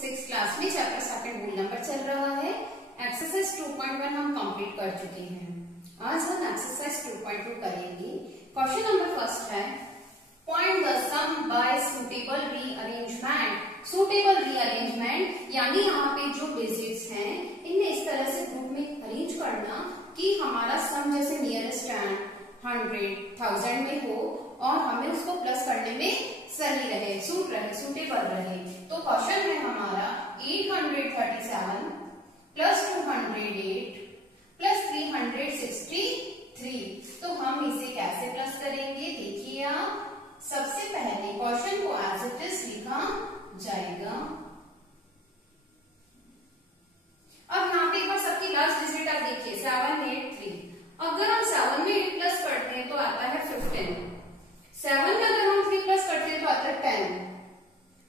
6 class में chapter second rule number चल रहा है। एक्सरसाइज 2.1 हम कंप्लीट कर चुके हैं। आज हम एक्सरसाइज 2.2 करेंगे। क्वेश्चन नंबर फर्स्ट है, point the sum by suitable rearrangement. Suitable rearrangement यानी यहाँ पे जो डिजिट्स हैं इन्हें इस तरह से ग्रुप में अरेंज करना कि हमारा सम जैसे नियरेस्ट 100, 1000 में हो और हमें उसको प्लस करने में सही रहे, सुटेबल रहे। तो क्वेश्चन है हमारा 837 प्लस 208 प्लस 363। तो हम इसे कैसे प्लस करेंगे देखिए आप। सबसे पहले क्वेश्चन को एज इट इज लिखा जाएगा। अब यहाँ पे एक बार सबकी लास्ट डिजिट आप देखिए 783। अगर हम 7 में 8 प्लस करते हैं तो आता है 15। 7 में अगर हम 3 प्लस करते हैं तो आता है 10।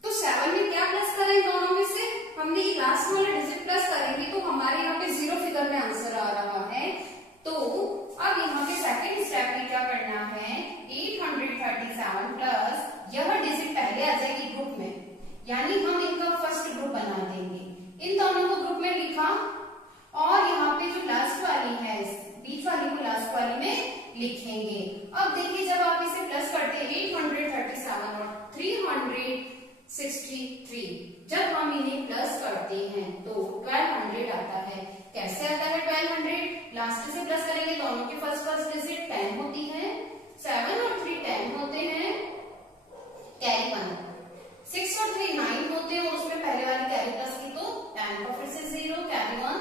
तो 7 में क्या प्लस करें दोनों में से? हमने ये लास्ट वाला डिजिट प्लस करेंगे तो हमारे यहाँ पे 0 फिगर में आंसर आ रहा है। तो अब यहाँ पे सेकंड स्टेप में क्या करना है, 837 प्लस यह डिजिट पहले आ जाएगी ग्रुप में, यानी हम इनका फर्स्ट ग्रुप बना देंगे। इन दोनों को ग्रुप में लिखा और यहाँ पे जो लास्ट वाली है बीच वाली को लास्ट वाली में लिखेंगे। अब देखिए जब आप इसे प्लस करते हैं 837 और 363, जब हम इन्हें प्लस करते हैं तो 1200 आता है। कैसे आता है 1200? लास्ट से प्लस करेंगे, दोनों के फर्स्ट डिजिट 10 होती है, 7 और 3 10 होते हैं, कैरी 1, 6 और 3 9 होते हैं और उसमें पहले वाली कैरी प्लस की तो 10 को फिर से 0 कैरी 1,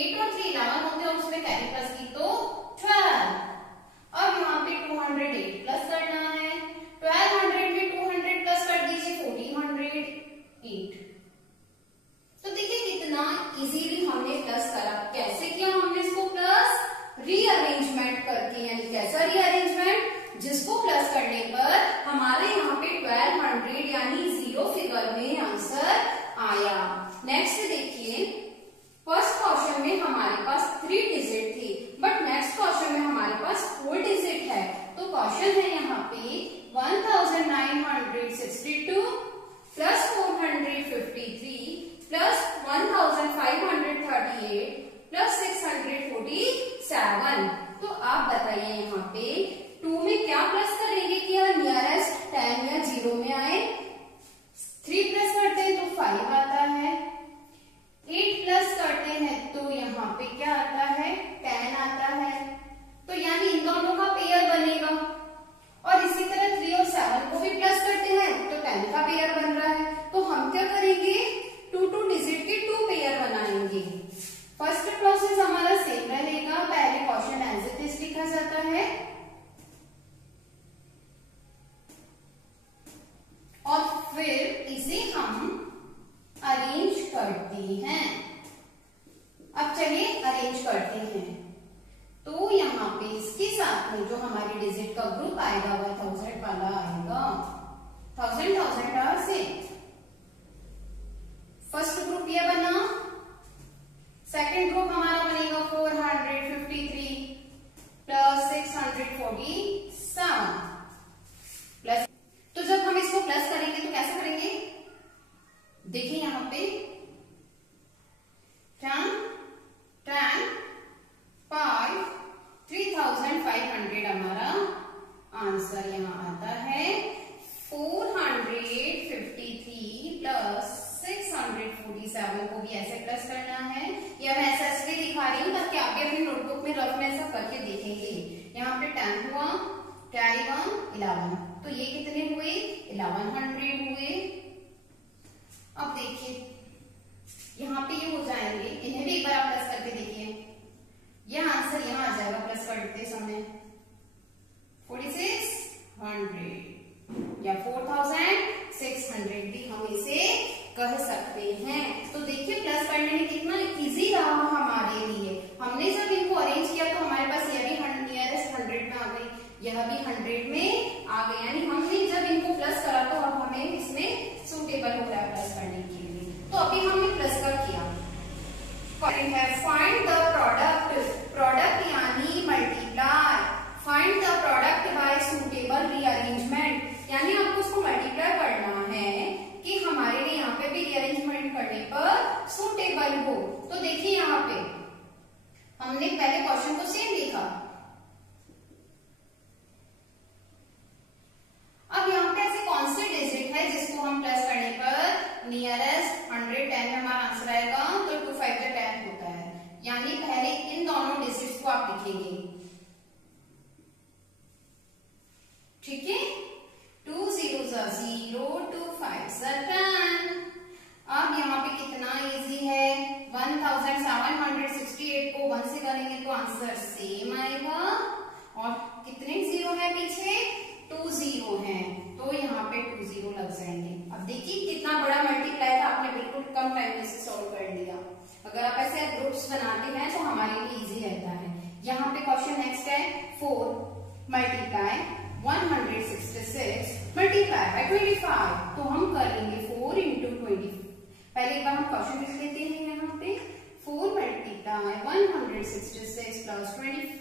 8 और 3 11 होते हैं और उसमें कैरी प्लस की तो 12। अब यहाँ पे 208 प्लस करना है, 1200 में 200 प्लस कर दीजिए 1408। तो देखिए कितना इजीली हमने प्लस करा। कैसे किया हमने इसको प्लस? रीअरेंजमेंट करके। यानी कैसा रीअरेंजमेंट? जिसको प्लस करने पर हमारे यहाँ पे 1200 यानी 0 फिगर में आंसर आया। नेक्स्ट देखिए, फर्स्ट क्वेश्चन में हमारे पास 3 डिजिट थी, बट नेक्स्ट क्वेश्चन में हमारे पास 4 डिजिट है। तो क्वेश्चन है यहाँ पे 1962 प्लस 453 प्लस 1538 प्लस 647। तो आप बताइए यहाँ पे 2 में क्या प्लस करेंगे कि यह नियरेस्ट 10 या 0 में आए। 3 प्लस करते हैं तो 5 आता है, 8 प्लस करते हैं तो यहाँ पे क्या आता है 10 आता है। तो यानी इन दोनों का पेयर बनेगा। और इसी तरह 3 और 7 को भी प्लस करते हैं तो 10 का पेयर बन रहा है। तो हम क्या करेंगे, 2 डिजिट के 2 पेयर बनाएंगे। फर्स्ट प्रोसेस हमारा सेम रहेगा, पहले क्वेश्चन एज इट इज लिखा जाता है और फिर इसे हम अरेंज करते हैं। अब चलिए अरेंज करते हैं। तो यहाँ पे इसके साथ में जो हमारी डिजिट का ग्रुप आएगा वह 1000 वाला आएगा। 1000 से फर्स्ट ग्रुप ये बना, सेकंड ग्रुप हमारा बनेगा 453 प्लस 647 प्लस। तो जब हम इसको प्लस करेंगे तो कैसे करेंगे देखिए यहाँ पे 3500 हमारा आंसर यहाँ आता है। 453 प्लस 647 को भी ऐसे प्लस करना है। या मैं ऐसा इसलिए दिखा रही हूँ ताकि आप भी अपनी नोटबुक में रफ में ऐसा करके देखेंगे। यहाँ पे 10 हुआ, कैरी 1 11, तो ये कितने हुए 1100 हुए। अब देखिए यहाँ पे ये हो जाएंगे, इन्हें भी एक बार आप प्लस करके देखिए। यह आंसर यहाँ आ जाएगा प्लस करते समय 4600 या 4600 भी हम इसे कह सकते हैं। तो देखिए प्लस करने में कितना इजी रहा हमारे लिए। हमने जब इनको अरेंज किया तो हमारे पास यह भी नियरेस्ट 100 में आ गई, यह भी 100 में आ गई। यानी हमने जब इनको प्लस करा तो अब हमें इसमें सुटेबल हो रहा है प्लस करने के लिए। तो अभी हमने प्लस का किया। फाइंड द प्रोडक्ट यानी multiply. Find the product bye suitable rearrangement, यानी आपको उसको मल्टीप्लाई करना है कि हमारे लिए यहाँ पे भी रीअरेंजमेंट हमने पहले क्वेश्चन को सेम लिखा। अब यहाँ पे ऐसे कौन से डिजिट है जिसको हम प्लस करने पर नियरेस्ट 110 में हमारा आंसर आएगा, तो 2 5 10 होता है। यानी पहले इन दोनों डिजिट्स को आप लिखेंगे, ठीक है। 2 0 0, 2 5 10। अब यहाँ पे कितना इजी है, 1768 को 1 से करेंगे तो आंसर सेम आएगा। और कितने जीरो है पीछे, 2 0 है, तो यहाँ पे 2 0 लग जाएंगे। अब देखिए कितना बड़ा मल्टीप्लाई था, आपने बिल्कुल कम टाइम में से सॉल्व कर लिया। अगर आप ऐसे ग्रुप्स बनाते हैं तो हमारे लिए इजी रहता है। यहाँ पे क्वेश्चन नेक्स्ट है, 4 मल्टीप्लाई 166 मल्टीप्लाई बाय 25। तो हम करेंगे 4 इंटू 20। पहले एक बार हम क्वेश्चन लिख लेते हैं। यहाँ पे 4 मल्टीप्लाई 166 प्लस 25।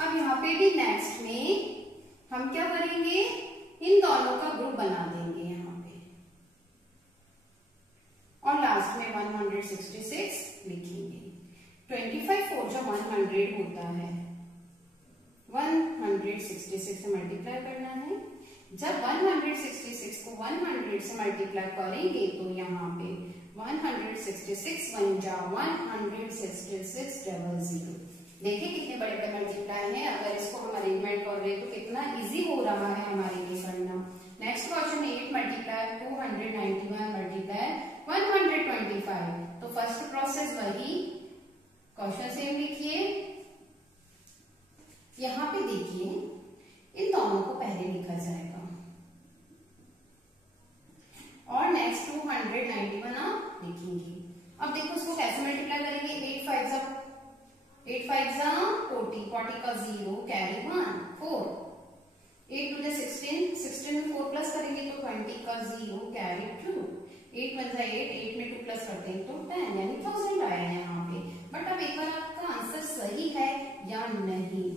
अब यहाँ पे भी नेक्स्ट में हम क्या करेंगे, इन दोनों का ग्रुप बना देंगे यहाँ पे, और लास्ट में 166 लिखेंगे। 25 4 जो 100 होता है, 166 से मल्टीप्लाई करना है। जब 166 को 100 से मल्टीप्लाई करेंगे तो यहाँ पे 166 1 जा 166 00। देखिए कितने बड़े बड़े मल्टीप्लाई हैं। अगर इसको हम अरेंजमेंट कर रहे हैं तो कितना इजी हो रहा है हमारे लिए करना। Next question 8 multiply 291 multiply 125। तो फर्स्ट प्रोसेस वही, क्वेश्चन सेम लिखिए। यहाँ पे देखिए इन दोनों को पहले लिखा जाएगा, और नेक्स्ट 291 आप लिखेंगे। अब देखो इसको कैसे मल्टीप्लाई करेंगे, 8 5 जा 40, 40 का 0 कैरी 1 4, 8 2 जा 16, 16 में 4 प्लस करेंगे तो 20 का 0 कैरी 2, 8 1 जा 8, 8 में 2 प्लस करते हैं तो 10, यानी 1000 आया है यहाँ पे। बट अब एक बार आपका आंसर सही है या नहीं।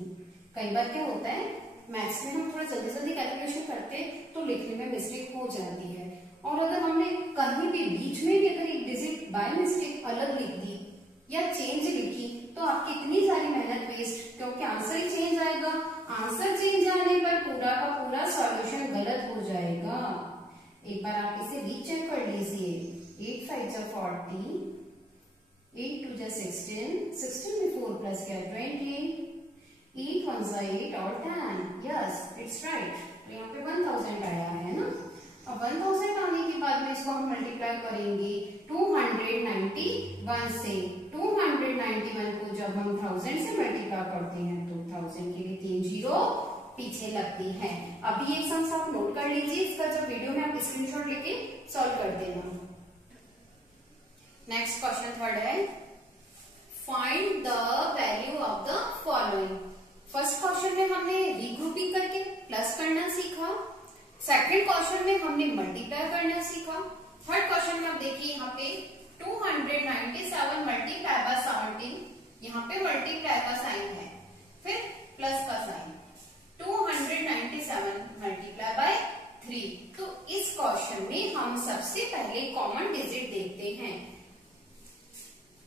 कई बार क्या होता है, मैथ्स में हम थोड़ा जल्दी जल्दी कैलकुलेशन करते तो लिखने में मिस्टेक हो जाती है, और अगर हमने कहीं भी बीच में भी अगर एक डिजिट बाय मिस्टेक अलग लिख दी या चेंज लिखी तो आपकी इतनी सारी मेहनत वेस्ट, क्योंकि आंसर ही चेंज आएगा। आंसर चेंज आने पर पूरा का पूरा सॉल्यूशन गलत हो जाएगा। एक बार आप इसे रीचेक कर लीजिए। 8 5 जा 40, 8 2 जा 16, 16 में 4 प्लस किया 20, 8 1 जा 8 और 10। Yes it's right. यहाँ पे 1000 आया है ना। अब 1000 आने के बाद में इसको हम मल्टीप्लाई करेंगे 291 से। 291 को जब हम 1000 से मल्टीप्लाई करते हैं तो 1000 के लिए 3 जीरो पीछे लगती है। अभी एक सम आप नोट कर लीजिए, इसका जब वीडियो में आप स्क्रीनशॉट लेके सॉल्व कर देना। नेक्स्ट क्वेश्चन थर्ड है, find the value of the following. First question में हमने रीग्रुपिंग करके प्लस करना सीखा। सेकंड क्वेश्चन में हमने मल्टीप्लाई करना सीखा। थर्ड क्वेश्चन में आप देखिए यहाँ पे 297 मल्टीप्लाई बाय 17, यहाँ पे मल्टीप्लाई का साइन है, फिर प्लस का साइन। 297 multiply by 3। तो इस क्वेश्चन में हम सबसे पहले कॉमन डिजिट देखते हैं।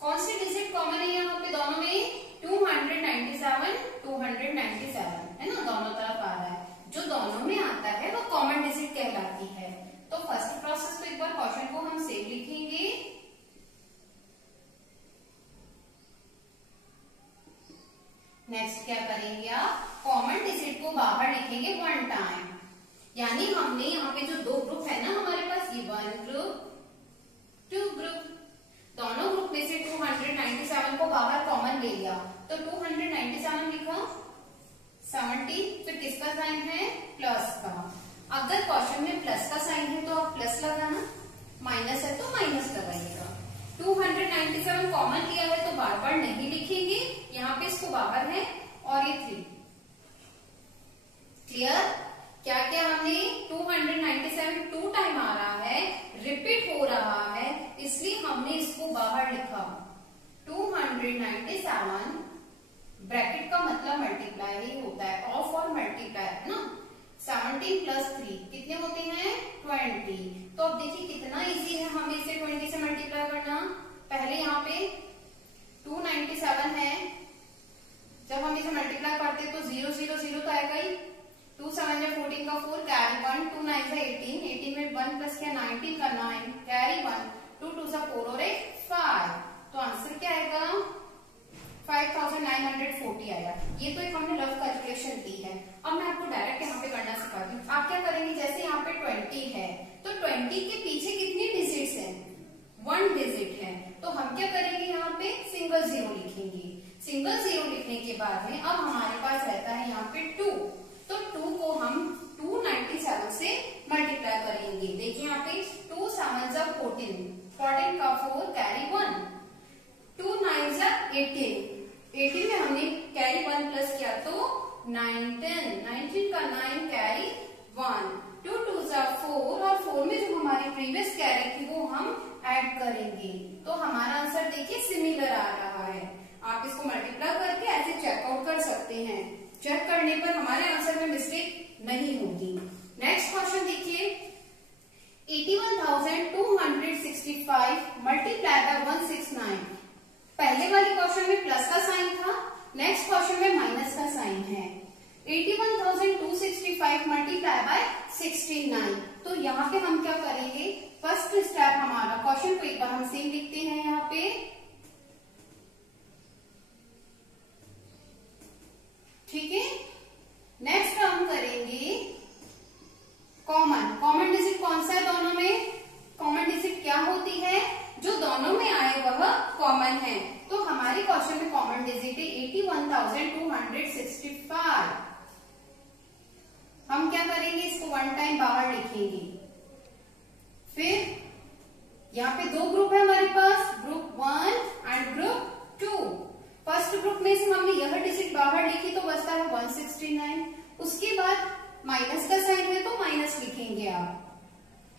कौन सी डिजिट कॉमन है यहाँ पे दोनों में, 297 297 है ना, दोनों तरफ आ रहा है। जो दोनों में आता है वो कॉमन डिजिट कहलाती है। तो फर्स्ट प्रोसेस तो एक बार क्वेश्चन को हम सेव लिखेंगे। नेक्स्ट क्या करेंगे आप, कॉमन डिजिट को बाहर लिखेंगे 1 टाइम। यानी हमने यहाँ पे जो 2 ग्रुप है ना हमारे पास, ये 1 ग्रुप 2 ग्रुप, दोनों ग्रुप में से 297 को बाहर कॉमन ले लिया तो 297 लिखा, 70 फिर किसका साइन है, प्लस का। अगर क्वेश्चन में प्लस का साइन है तो आप प्लस लगाना, माइनस है तो माइनस लगाइएगा। 297 कॉमन लिया है तो बार बार नहीं लिखेंगे, यहाँ पे इसको बाहर है, और ये 3। क्लियर? क्या क्या हमने 297 2 टाइम आ रहा है, रिपीट हो रहा है, इसलिए हमने इसको बाहर लिखा। 297 ब्रैकेट का मतलब मल्टीप्लाई ही होता है, ऑफ और मल्टीप्लाई है ना। 17 प्लस 3 कितने होते हैं, 20। तो अब देखिए कितना इजी है हमें इसे 20 से मल्टीप्लाई करना। पहले यहाँ पे 297 है, 1 प्लस किया 19 का 9 कैरी 1 2 2 सा 4 और 1 5। तो आंसर क्या आएगा 5940 आया। ये तो एक हमने रफ कैलकुलेशन की है। अब मैं आपको डायरेक्ट यहाँ पे करना सिखाती हूँ। आप क्या करेंगे, जैसे यहाँ पे 20 है तो 20 के पीछे कितनी डिजिट्स हैं, 1 डिजिट है, तो हम क्या करेंगे यहाँ पे सिंगल जीरो लिखेंगे। सिंगल जीरो लिखने के बाद में अब हमारे पास रहता है यहाँ पे 2, तो 2 को हम 297 से मल्टीप्लाई करेंगे। देखिए यहाँ पे 2 7 जा 14, 14 का 4 कैरी 1, 2 9 जा 18, 18 में हमने कैरी 1 प्लस किया तो 19, 19 का 9 कैरी 1, 2 2 जा 4 और 4 में जो हमारी प्रीवियस कैरी थी वो हम ऐड करेंगे। तो हमारा आंसर देखिए सिमिलर आ रहा है। आप इसको मल्टीप्लाई करके ऐसे चेकआउट कर सकते हैं। चेक करने पर हमारे आंसर में मिस्टेक नहीं होगी। नेक्स्ट क्वेश्चन देखिए 81,265 मल्टीप्लाई बाय 169। पहले वाले क्वेश्चन में प्लस का साइन था, नेक्स्ट क्वेश्चन में माइनस का साइन है। 81,265 मल्टीप्लाई बाय 69। तो यहाँ पे हम क्या करेंगे, फर्स्ट स्टेप हमारा क्वेश्चन को एक बार हम सेम लिखते हैं यहाँ पे, ठीक है। नेक्स्ट हम करेंगे कॉमन डिजिट कौन सा है दोनों में, कॉमन डिजिट क्या होती है, जो दोनों में आए वह कॉमन है। तो हमारे क्वेश्चन में कॉमन डिजिट है 81,265। हम क्या करेंगे, इसको 1 टाइम बाहर लिखेंगे। फिर यहाँ पे 2 ग्रुप है हमारे पास, group 1 and group 2। First group में से हमने यह डिजिट बाहर लिखी तो बचता है 169। उसके बाद माइनस का साइन है तो माइनस लिखेंगे आप।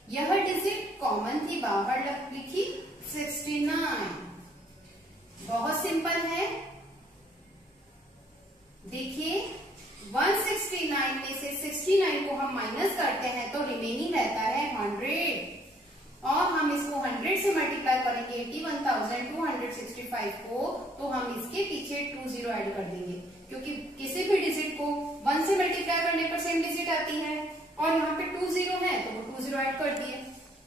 यह डिजिट कॉमन थी, बाहर लिखी 69। बहुत सिंपल है। देखिए 169 में से 69 को हम माइनस करते हैं तो रिमेनिंग रहता है 100 और हम इसको 100 से मल्टीप्लाई करेंगे 81,265 को, तो हम इसके पीछे 20 ऐड कर देंगे, क्योंकि किसी भी डिजिट को 1 से मल्टीप्लाई करने पर सेम डिजिट आती है और यहाँ पे 20 है तो वो 20 ऐड कर दिए।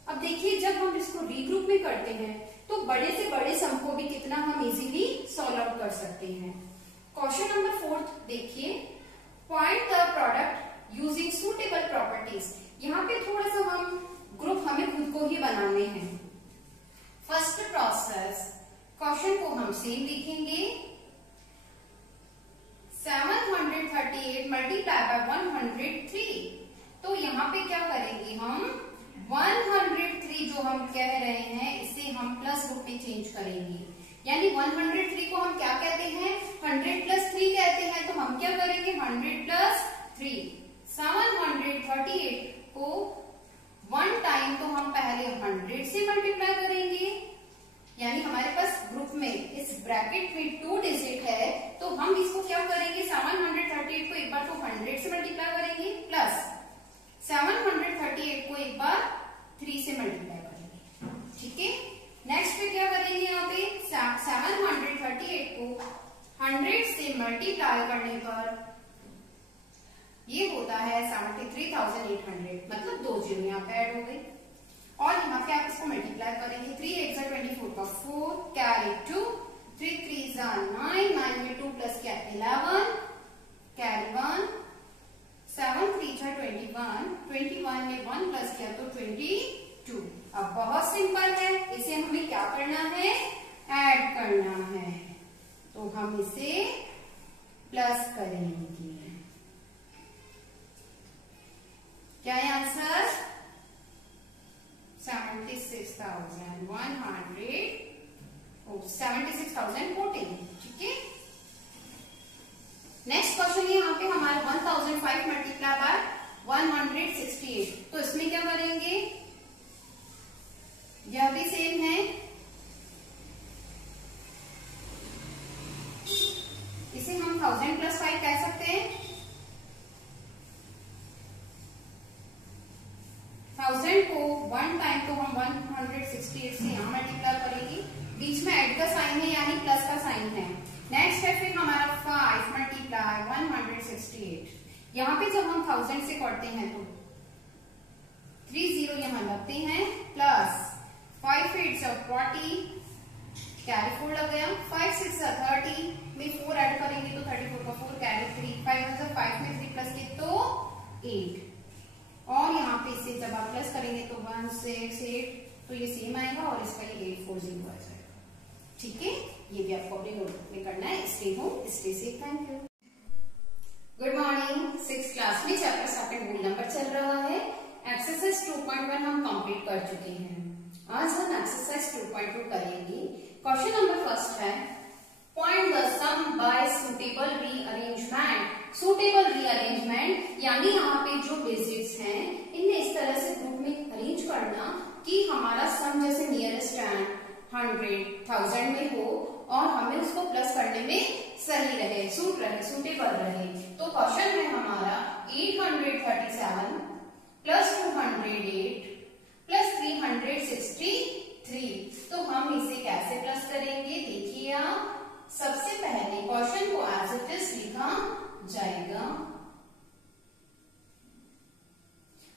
अब देखिए जब हम इसको रीग्रुप में करते हैं तो बड़े से बड़े सम को भी कितना हम इजीली सॉल्व आउट कर सकते हैं। क्वेश्चन नंबर 4 देखिए, find the product using suitable properties. यहाँ पे थोड़ा सा हम ग्रुप हमें खुद को ही बनाने हैं। फर्स्ट प्रोसेस, क्वेश्चन को हम सेम लिखेंगे 738 मल्टीप्लाई बाय 103। तो यहाँ पे क्या करेंगे, हम 103 जो हम कह रहे हैं इसे हम प्लस ग्रुप में चेंज करेंगे। यानी 103 को हम क्या कहते हैं, 100 प्लस 3 कहते हैं। तो हम क्या करेंगे 100 प्लस 3। 738 को 1 टाइम तो हम पहले 100 से मल्टीप्लाई करेंगे, यानी हमारे पास ग्रुप में इस ब्रैकेट में 2 डिजिट है तो हम इसको क्या करेंगे 738 को एक बार तो 100 से मल्टीप्लाई करेंगे प्लस 738 को एक बार 3 से मल्टीप्लाई करेंगे, ठीक है। नेक्स्ट पे क्या करेंगे, यहाँ पे 738 को 100 से मल्टीप्लाई करने पर ये होता है 73,800, मतलब 2 जीरो यहाँ पे ऐड हो गई। और यहाँ पे आप इसको मल्टीप्लाई करेंगे 3 8 24 का 4 कैरी 2, 3 3 9, 9 में 2 प्लस क्या 11 कैरी 1, 7 3 21, 21 में 1 प्लस किया तो 22। अब बहुत सिंपल है, इसे हमें क्या करना है, ऐड करना है। तो हम इसे प्लस करेंगे। क्या है आंसर 76,014, ठीक है। नेक्स्ट क्वेश्चन है यहाँ पे हमारे 1005 मल्टीप्लाई बाय 168। तो इसमें क्या करेंगे, यह भी सेम है, इसे हम 1000 प्लस 5 कह सकते हैं। 1000 को 1 टाइम तो हम 168 से यहाँ मल्टीप्लाई करेंगे, बीच में ऐड का साइन है यानी प्लस का साइन है। नेक्स्ट है फिर हमारा 5 मल्टीप्लाई 168। यहाँ पे जब हम 1000 से करते हैं तो 3 0 यहाँ लगते हैं, प्लस 5 8 40, कैरी 4 लग गया, 5 6 30 में 4 ऐड करेंगे तो 34 का 4, कैरी 3, 5 में 3 प्लस के तो 8, और यहाँ पे इससे जब आप प्लस करेंगे तो 1 6 8, तो ये सेम आएगा और इसका ये 840 आ जाएगा। ठीक है, ये भी आपको अपने नोटबुक में करना है। Stay home, stay safe, thank you. Good morning, 6th class में चैप्टर सेकंड रूल नंबर चल रहा है। एक्सरसाइज 2.1 हम कंप्लीट कर चुके हैं। आज हम एक्सरसाइज 2.2 करेंगे। क्वेश्चन नंबर फर्स्ट है, point the sum by suitable rearrangement. Suitable rearrangement यानी यहाँ पे जो डिजिट्स हैं इन्हें इस तरह से ग्रुप में अरेंज करना कि हमारा सम जैसे नियरेस्ट 10, 100, 1000 में हो और हमें उसको प्लस करने में सही रहे, सूटेबल रहे। तो क्वेश्चन है हमारा 837 प्लस 208 प्लस 363। तो हम इसे कैसे प्लस करेंगे, देखिए आप। सबसे पहले क्वेश्चन को एज इट इज लिखा जाएगा।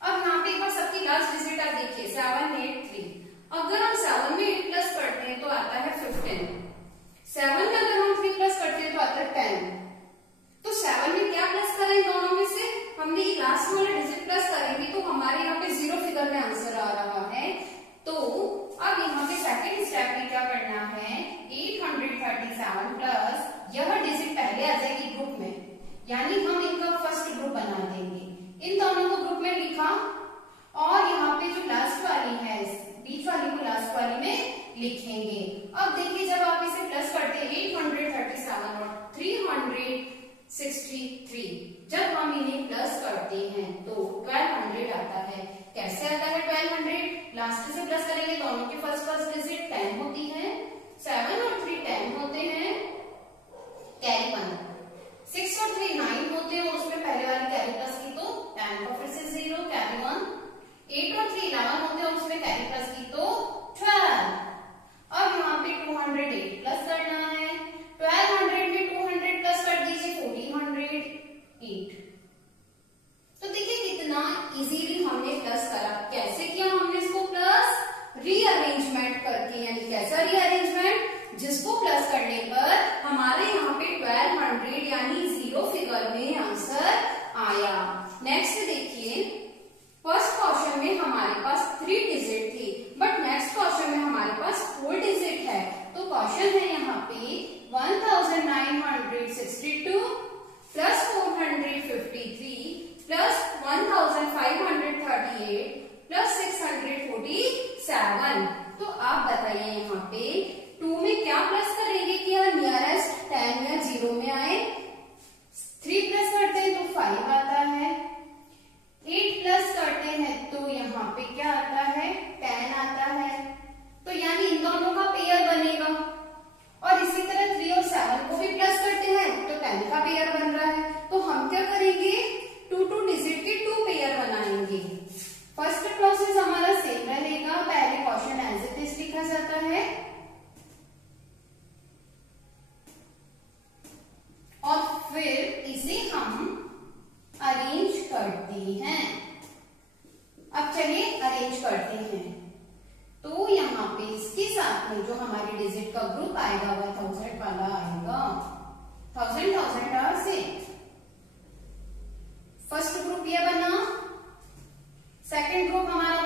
अब यहाँ पे एक बार सबकी लास्ट डिजिट आप देखिए 783। अगर हम 7 में 8 प्लस करते हैं तो आता है 15। 7 में अगर हम 3 प्लस करते हैं तो आता है 10। तो 7 में क्या प्लस करें दोनों में से? हमने ये लास्ट वाला डिजिट प्लस करेंगे तो हमारे यहाँ पे 0 फिगर में आंसर आ रहा है। तो अब यहाँ पे सेकंड स्टेप में क्या करना है, 837 प्लस यह डिजिट पहले आ जाएगी ग्रुप में, यानी हम इनका फर्स्ट ग्रुप बना देंगे। इन दोनों को ग्रुप में लिखा और यहाँ पे जो लास्ट वाली है बीच वाली को लास्ट वाली में लिखेंगे। अब देखिए जब आप इसे प्लस करते हैं 837 और 363, जब हम इन्हें प्लस करते हैं तो 1200 आता है। कैसे आता है 1200? लास्ट से प्लस करेंगे, दोनों के फर्स्ट डिजिट 10 होती है, 7 और 3 10 होते हैं, कैरी 1, 6 और 3 9 होते हैं, उसमें पहले वाली कैरी प्लस की तो 10 को फिर से 0, कैरी 1, 8 और 3 11 होते हैं, उसमें कैरी प्लस की तो 12। अब यहाँ पे 208 प्लस करना है, 1200 में 200 प्लस कर दीजिए 1408। तो देखिए कितना इजीली हमने प्लस करा। कैसे किया हमने इसको प्लस? रीअरेंजमेंट करके। यानी कैसा रीअरेंजमेंट? जिसको प्लस करने पर हमारे यहाँ पे 1200 यानी 0 फिगर में आंसर आया। नेक्स्ट देखिए, फर्स्ट क्वेश्चन में हमारे पास 3 डिजिट थी, बट नेक्स्ट क्वेश्चन में हमारे पास 4 डिजिट है। तो क्वेश्चन है यहाँ पे 1962 प्लस 453 प्लस 1538 प्लस 647। तो आप बताइए यहाँ पे 2 में क्या प्लस करेंगे कि यार नियरेस्ट 10 या 0 में आए। 3 प्लस करते हैं तो 5 आता है, 8 प्लस करते हैं तो यहाँ पे क्या आता है 10 आता है। तो यानी इन दोनों का पेयर बनेगा। और इसी तरह 3 और 7 को भी प्लस करते हैं तो 10 का पेयर बन रहा है। तो हम क्या करेंगे, 2 डिजिट के 2 पेयर बनाएंगे। फर्स्ट प्रोसेस हमारा सेम रहेगा, पहले क्वेश्चन एज इट इज लिखा जाता है और फिर इसे हम अरेंज करते हैं। अब चलिए अरेंज करते हैं। तो यहाँ पे इसके साथ में जो हमारे डिजिट का ग्रुप आएगा वह 1000 वाला आएगा। 1000 से फर्स्ट ग्रुप ये बना, सेकंड ग्रुप हमारा